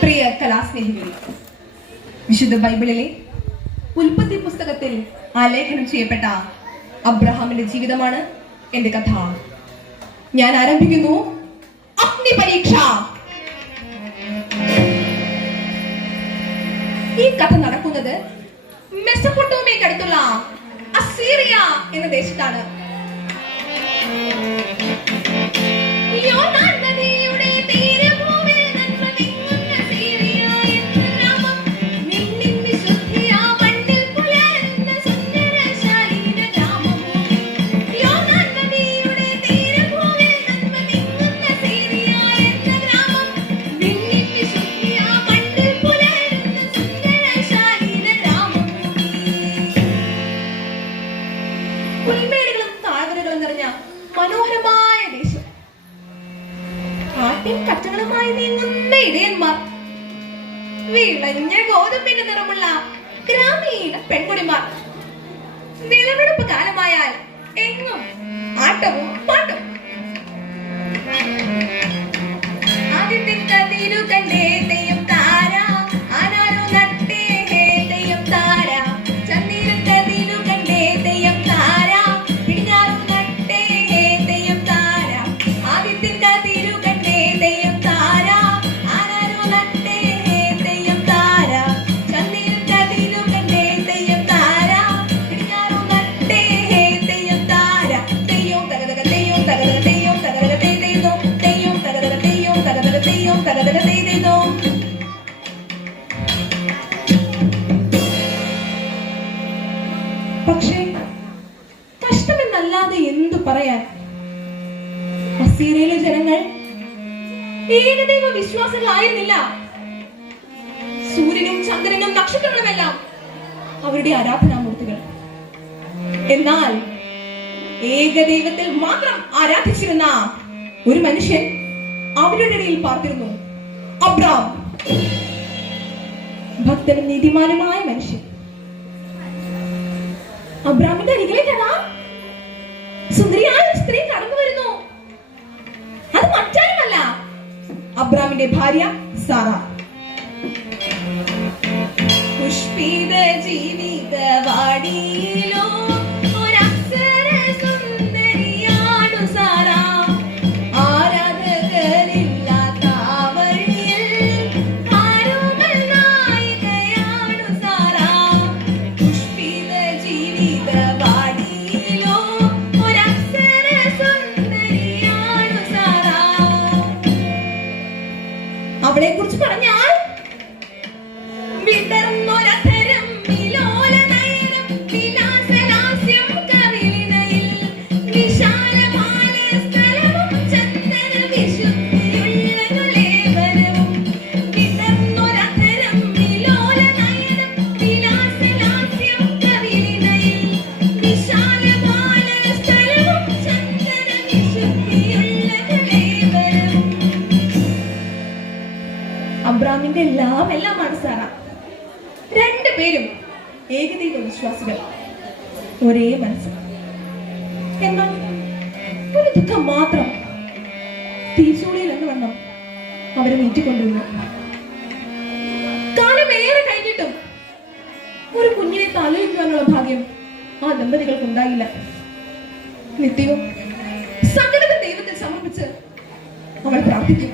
പ്രിയ കലാസ്നേഹികളെ, വിശുദ്ധ ബൈബിളിലെ ഉൽപ്പത്തി പുസ്തകത്തിൽ ആലേഖനം ചെയ്യപ്പെട്ട അബ്രഹാമിന്റെ ജീവിതമാണ് എന്റെ കഥ. ഞാൻ ആരംഭിക്കുന്നു അഗ്നി പരീക്ഷ. ഈ കഥ നടക്കുന്നത് മെസൊപ്പൊട്ടേമിയക്കടുത്തുള്ള അസീറിയ എന്ന ദേശത്താണ്. മനോഹരമായ ദേശം, ആട്ടിൻ കറ്റകളുമായി നീങ്ങുന്ന ഇടയന്മാർ, വിളഞ്ഞ ഗോതമ്പിന്റെ നിറമുള്ള ഗ്രാമീണ പെൺകുടിമാർ. വിളവെടുപ്പ് കാലമായാൽ എങ്ങും ആട്ടവും പാട്ടും. ആദ്യത്തെ കതിരു കണ്ടേ തെയ്യം താര, ആനാരോ നട്ടേ തെയ്യം താര. ചന്ദിര കതിരു കണ്ടേ തെയ്യം താര, പിടിഞ്ഞാറു നട്ടേ തെയ്യം താര. ആദ്യത്തെ കതിരു കണ്ടേ തെയ്യം താര, ആനാരോ നട്ടേ തെയ്യം താര. ചന്ദിര കതിരു കണ്ടേ തെയ്യം താര, പിടിഞ്ഞാറു നട്ടേ തെയ്യം താര. തെയ്യം തകതക തെയ്യം തകതക തെയ്യം തകതക തെയ്തോ, തെയ്യം തകതക തെയ്യം തകതക തെയ്യം തകതക തെയ്തോ. പക്ഷേ കഷ്ടമെന്നല്ലാതെ എന്തു പറയാൻ? അസീറിയയിലെ ജനങ്ങൾ ഏകദൈവ വിശ്വാസികളായിരുന്നില്ല. സൂര്യനും ചന്ദ്രനും നക്ഷത്രങ്ങളുമെല്ലാം അവരുടെ ആരാധനാമൂർത്തികൾ. എന്നാൽ ഏകദൈവത്തിൽ മാത്രം ആരാധിച്ചിരുന്ന ഒരു മനുഷ്യൻ അവരുടെ ഇടയിൽ പാർത്തിരുന്നു. അബ്രാം, ഭക്തനും നീതിമാനുമായ മനുഷ്യൻ. അബ്രാമിന്റെ അരികിലേക്കാണ് സുന്ദരിയായ ഒരു സ്ത്രീ കടന്നു വരുന്നു. അത് മറ്റാരുമല്ല, അബ്രാമിന്റെ ഭാര്യ സാറ. പുഷ്പിത ജീവിത വാടിയിലോ ഒരപ്സര സുന്ദരിയാണു സാറ. ആരാധകരില്ലാത്ത വഴിയിൽ ആരോമൽ നായികയാണു സാറ. പുഷ്പിത ജീവിത വാടിയിലോ ഒരപ്സര സുന്ദരിയാണു സാറ. അവളെ കുറിച്ച് പറഞ്ഞാൽ വിടർന്നൊരധരം വിലോലനയനം വിലാസലാസ്യം കവിളിണയിൽ വിശാലമായ സ്ഥലവും ചന്ദന വിശുദ്ധിയുള്ള ലേപനവും. വിടർന്നൊരധരം വിലോലനയനം വിലാസലാസ്യം കവിളിണയിൽ വിശാലമായ സ്ഥലവും ചന്ദന വിശുദ്ധിയുള്ള ലേപനവും. അബ്രാമിന്റെ എല്ലാമാണ് സാറ. രണ്ടുപേരും ഏകദൈവ വിശ്വാസികൾ, ഒരേ മനസ്സ്. എന്നാൽ ഒരു ദുഃഖം മാത്രം. തീച്ചൂളിയിൽ എന്ന് വണ്ണം അവരെ നീറ്റിക്കൊണ്ടിരുന്നു. കാലമേറെ കഴിഞ്ഞിട്ടും ഒരു കുഞ്ഞിനെ തലയിക്കുവാനുള്ള ഭാഗ്യം ആ ദമ്പതികൾക്ക് ഉണ്ടായില്ല. നിത്യവും സകലത ദൈവത്തെ സമർപ്പിച്ച് അവൾ പ്രാർത്ഥിക്കും.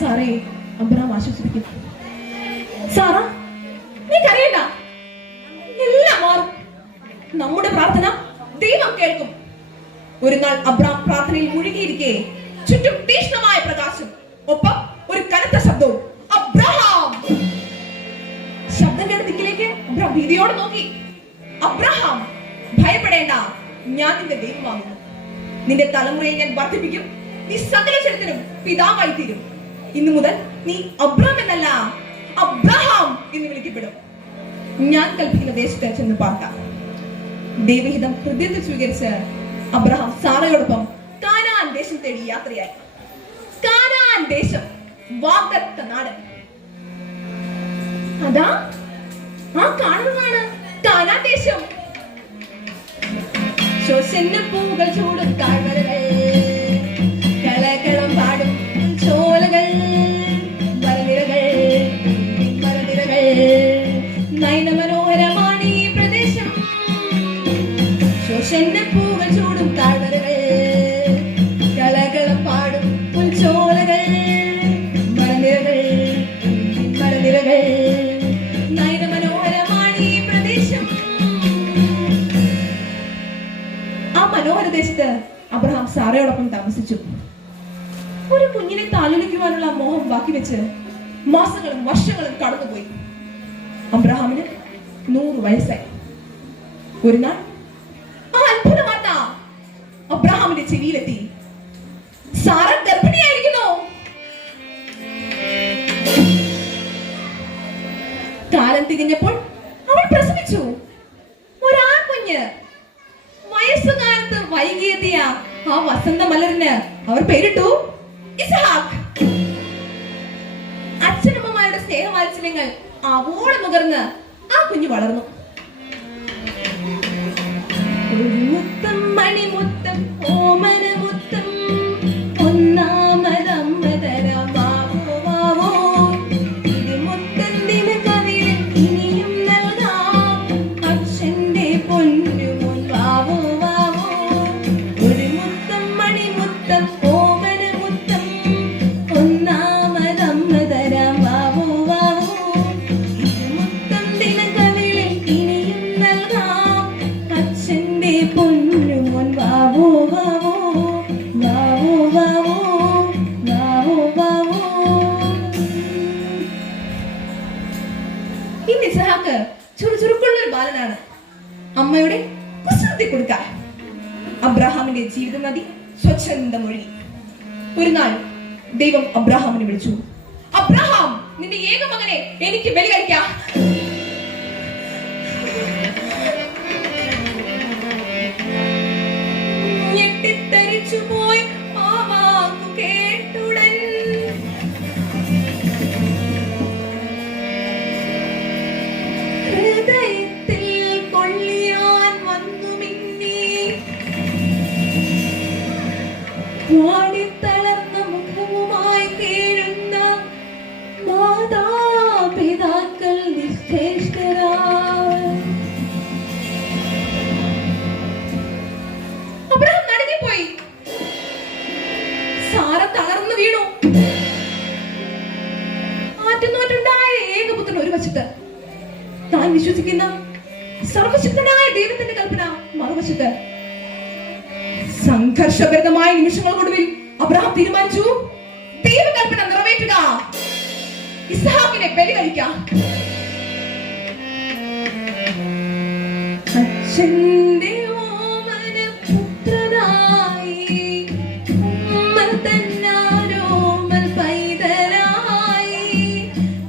സാറേ, അബ്രഹാം ആശ്വസിപ്പിക്കും. സാറ, നീ കരയണ്ട, എല്ലാം മാറും. നമ്മുടെ പ്രാർത്ഥന ദൈവം കേൾക്കും. ഒരു നാൾ അബ്രാം പ്രാർത്ഥനയിൽ മുഴുകിയിരിക്കെ ചുറ്റും തീക്ഷ്ണമായ പ്രകാശം, ഒപ്പം ഒരു കനത്ത ശബ്ദവും, അബ്രഹാം. ശബ്ദം കേട്ട ദിക്കിലേക്ക് അബ്രാം ഭീതിയോടെ നോക്കി. അബ്രഹാം, ഭയപ്പെടേണ്ട, ഞാൻ നിന്റെ ദൈവമാകുന്നു. നിന്റെ തലമുറയെ ഞാൻ വർദ്ധിപ്പിക്കും. നീ സകല ജനത്തിനും പിതാവായി തീരും. ഇന്നു മുതൽ നീ അബ്രാം എന്നല്ല, അബ്രഹാം എന്ന് വിളിക്കപ്പെടും. ഞാൻ കൽപ്പിക്കുന്ന ദേശത്ത് ചെന്ന് പാർക്കാം. ദൈവഹിതം ഹൃദയത്തിൽ സ്വീകരിച്ച് അബ്രഹാം സാറയോടൊപ്പം കാനാൻ ദേശം തേടി യാത്രയായി. കാനാൻ ദേശം, വാഗ്ദത്ത നാട്. അതാ ആ കാണുന്നതാണ് കാനാൻ ദേശം. ശ്വസന പൂകൾ ചൂടും താഴ്വരകൾ, കളകളം പാടും ചോലകൾ, മരനിരകൾ, നയനമനോഹരമാണ് ഈ പ്രദേശം. ശ്വസന പൂകൾ ചൂടും താഴ്വരകൾ, കളകളം പാടും പുൽച്ചോലകൾ, മരനിരകൾ, നയനമനോഹരമാണ് ഈ പ്രദേശം. ആ മനോഹര ദേശത്ത് അബ്രഹാം സാറയോടൊപ്പം താമസിച്ചു. ഒരു കുഞ്ഞിനെ താലോലിക്കുവാനുള്ള മോഹം ബാക്കി വെച്ച് മാസങ്ങളും വർഷങ്ങളും കടന്നുപോയി. അബ്രഹാമിന് 100 വയസ്സായി. ഒരു നാൾ ആ അത്ഭുത വാർത്ത അബ്രഹാമിന്റെ ചെവിയിലെത്തി. സാറ ഗർഭിണിയായിരിക്കുന്നു. കാലം തികഞ്ഞപ്പോൾ അവൾ പ്രസവിച്ചു ഒരാൺ കുഞ്ഞ്. വയസ്സുകാലത്ത് വൈകിയെത്തിയ ആ വസന്ത മലറിന് അവർ പേരിട്ടു ഇസ്ഹാക്ക്. അച്ഛനമ്മമാരുടെ സ്നേഹവാത്സല്യങ്ങൾ അവോളം നുകർന്ന് ആ കുഞ്ഞ് വളർന്നു. ഒരു മുത്തം, മണിമുത്തം, ഓമന മുത്തം, ഒന്നാമതമ്മ തരാം വാവോ വാവോ. തിരുമുത്തന്തിന് കവിളിൽ ഇനിയും നൽകാം അച്ഛന്റെ പൊന്നുമോൻ വാവോ വാവോ. ഒരു മുത്തം, മണിമുത്തം, ഓമന മുത്തം, ഒന്നാമതമ്മ തരാം വാവോ വാവോ. തിരുമുത്തന്തിന് കവിളിൽ ഇനിയും നൽകാം അച്ഛന്റെ പൊന്നുമോൻ വാവോ വാവോ വാവോ വാവോ വാവോ വാവോ. ഈ ഇസ്ഹാക്ക് ചുറുചുറുക്കുള്ള ഒരു ബാലനാണ്. അമ്മയുടെ കുസൃതി കൊടുക്കാൻ അബ്രഹാമിന്റെ ജീവിത നദി സ്വച്ഛന്തമൊഴുകി. ഒരു നാൾ ദൈവം അബ്രഹാമിനെ വിളിച്ചു. അബ്രഹാം, നിന്റെ ഏക മകനെ എനിക്ക് ബലി കഴിക്കാം. ഞെട്ടിത്തരിച്ചു പോയി ആ വാക്കു കേട്ടുടൻ ഹൃദയത്തിൽ കൊള്ളിയാൻ വന്നു മിന്നി. വാടിത്തളർന്ന മുഖവുമായി കേഴുന്ന മാതാപിതാക്കൾ നിശ്ചേഷ്ടരായി. അബ്രഹാം നടുങ്ങിപ്പോയി. സാറ തളർന്നു വീണു. ആറ്റുനോറ്റുണ്ടായ ഏകപുത്രൻ ഒരു വശത്ത്, താൻ വിശ്വസിക്കുന്ന സർവശക്തനായ ദൈവത്തിന്റെ കൽപ്പന മറുവശത്ത്. സംഘർഷഭരിതമായ നിമിഷങ്ങൾക്കൊടുവിൽ അബ്രഹാം തീരുമാനിച്ചു, ദൈവകൽപ്പന നിറവേറ്റുക, ഇസ്ഹാക്കിനെ ബലി കഴിക്കാം. അച്ഛന്റെ ഓമന പുത്രനായി, ഉമ്മ തന്നാരോമൽ പൈതലായി,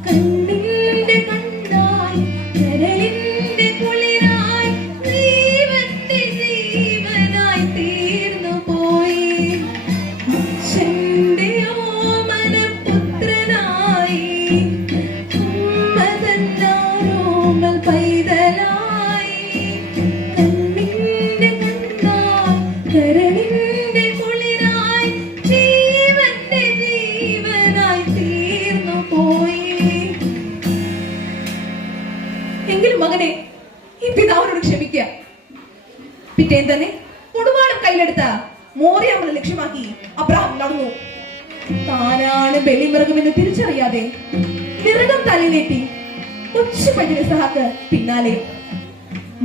കണ്ണിന്റെ കണ്ണായി, കരളിന്റെ കുളിരായി, ജീവന്റെ ജീവനായി തീർന്നു പോയി. അച്ഛന്റെ ഓമന പുത്രനായി, ഉമ്മ തന്നാരോമൽ പൈതലായി, കണ്ണിന്റെ കണ്ണായി, കരളിന്റെ കുളിരായി, ജീവന്റെ ജീവനായി തീർന്നു പോയി. എങ്കിലും മകനെ, ഈ പിതാവിനോട് ക്ഷമിക്കുക. പിറ്റേന്ന് തന്നെ കൊടുവാളും കയ്യിലെടുത്ത മോറിയാമല ലക്ഷ്യമാക്കി അബ്രഹാം നടന്നു. താനാണ് ബലിമൃഗമെന്ന് തിരിച്ചറിയാതെ മൃഗം തലയിലേറ്റി കൊച്ചു പയ്യൻ ഇസ്ഹാക്ക് പിന്നാലെ.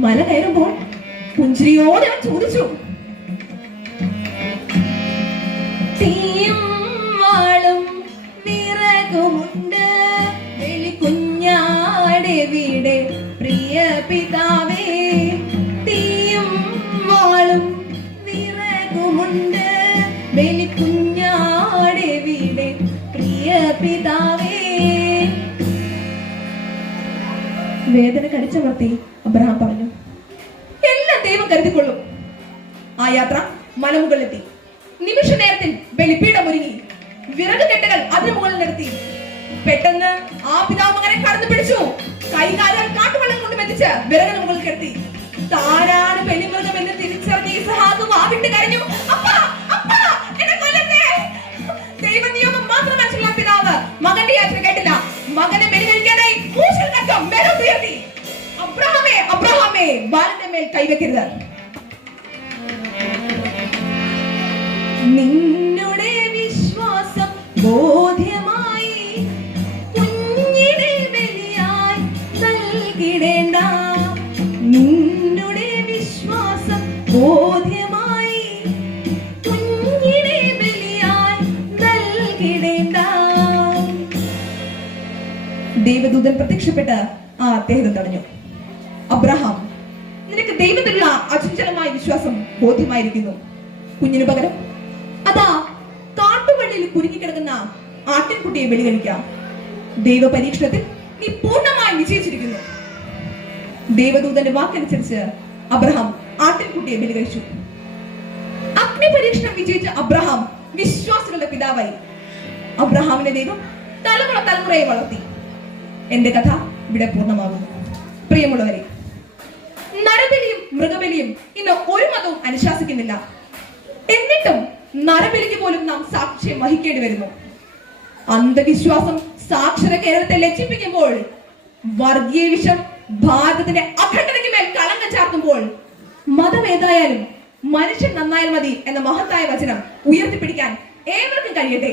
മല കയറുമ്പോൾ പുഞ്ചിരിയോടെ അവൻ ചോദിച്ചു, പിടിച്ചമർത്തി അബ്രഹാം പറഞ്ഞു, എല്ലാം ദൈവം കരുതിക്കൊള്ളും. ആ യാത്ര മലമുകളിലെത്തി. നിമിഷ നേരത്തിൽ ബലിപീഠം ഒരുങ്ങി. വിറക് കെട്ടുകൾ അതിന് മുകളിൽ നിർത്തി. പെട്ടെന്ന് ആ പിതാവ് മകനെ കടന്നു പിടിച്ചു. കൈകാലുകൾ കാട്ടുവെള്ളം കൊണ്ട് മെത്തിച്ച് വിറകിന് മുകളിൽ കെട്ടി. താനാണ് ബലിമൃഗം എന്ന് തിരിച്ചറിഞ്ഞ ഇസ്ഹാക്ക് വാവിട്ട് കരഞ്ഞു, അപ്പാ, അപ്പാ, എന്നെ കൊല്ലല്ലേ. ദൈവനിയമം മാത്രം മനസ്സിലുള്ള പിതാവ് മകന്റെ യാത്ര കേട്ടില്ല. മകനെ ബലി കഴിക്കാനായി ക്രൂശിൽ കറ്റം മേലോട്ടുയർത്തി. അബ്രഹാമേ, അബ്രഹാമേ, ബാലന്റെ മേൽ കൈവെക്കരുത്. നിന്നുടെ വിശ്വാസം ബോധ്യമായി കുഞ്ഞിനെ ബലിയായി നൽകിടേണ്ട. നിന്നുടെ വിശ്വാസം ബോധ്യമായി കുഞ്ഞിനെ ബലിയായി നൽകിടേണ്ട. ദൈവദൂതൻ പ്രത്യക്ഷപ്പെട്ട് ആ അദ്ദേഹത്തെ തടഞ്ഞു. അബ്രഹാം, നിനക്ക് ദൈവത്തിലുള്ള അചഞ്ചലമായ വിശ്വാസം ബോധ്യമായിരിക്കുന്നു. കുഞ്ഞിനു പകരം അതാ കാട്ടുവള്ളിയിൽ കുരുങ്ങിക്കിടക്കുന്ന ആട്ടിൻകുട്ടിയെ ബലി കഴിക്കാം. ദൈവ പരീക്ഷണത്തിൽ നീ പൂർണ്ണമായി വിജയിച്ചിരിക്കുന്നു. ദൈവദൂതന്റെ വാക്കനുസരിച്ച് അബ്രഹാം ആട്ടിൻകുട്ടിയെ ബലി കഴിച്ചു. അഗ്നി പരീക്ഷണം വിജയിച്ച അബ്രഹാം വിശ്വാസികളുടെ പിതാവായി. അബ്രഹാമിന്റെ ദൈവം തലമുറ തലമുറയെ വളർത്തി. എന്റെ കഥ ഇവിടെ പൂർണ്ണമാകുന്നു. പ്രിയമുള്ളവരെ, നരബലിയും മൃഗബലിയും ഇന്ന് ഒരു മതവും അനുശാസിക്കുന്നില്ല. എന്നിട്ടും നരബലിക്ക് പോലും നാം സാക്ഷ്യം വഹിക്കേണ്ടി വരുന്നു. അന്ധവിശ്വാസം സാക്ഷര കേരളത്തെ ലജ്ജിപ്പിക്കുമ്പോൾ, വർഗീയ വിഷം ഭാരതത്തിന്റെ അഖണ്ഡതയ്ക്ക് മേൽ കളങ്കം ചാർത്തുമ്പോൾ, മതം ഏതായാലും മനുഷ്യൻ നന്നായാൽ മതി എന്ന മഹത്തായ വചനം ഉയർത്തിപ്പിടിക്കാൻ ഏവർക്കും കഴിയട്ടെ.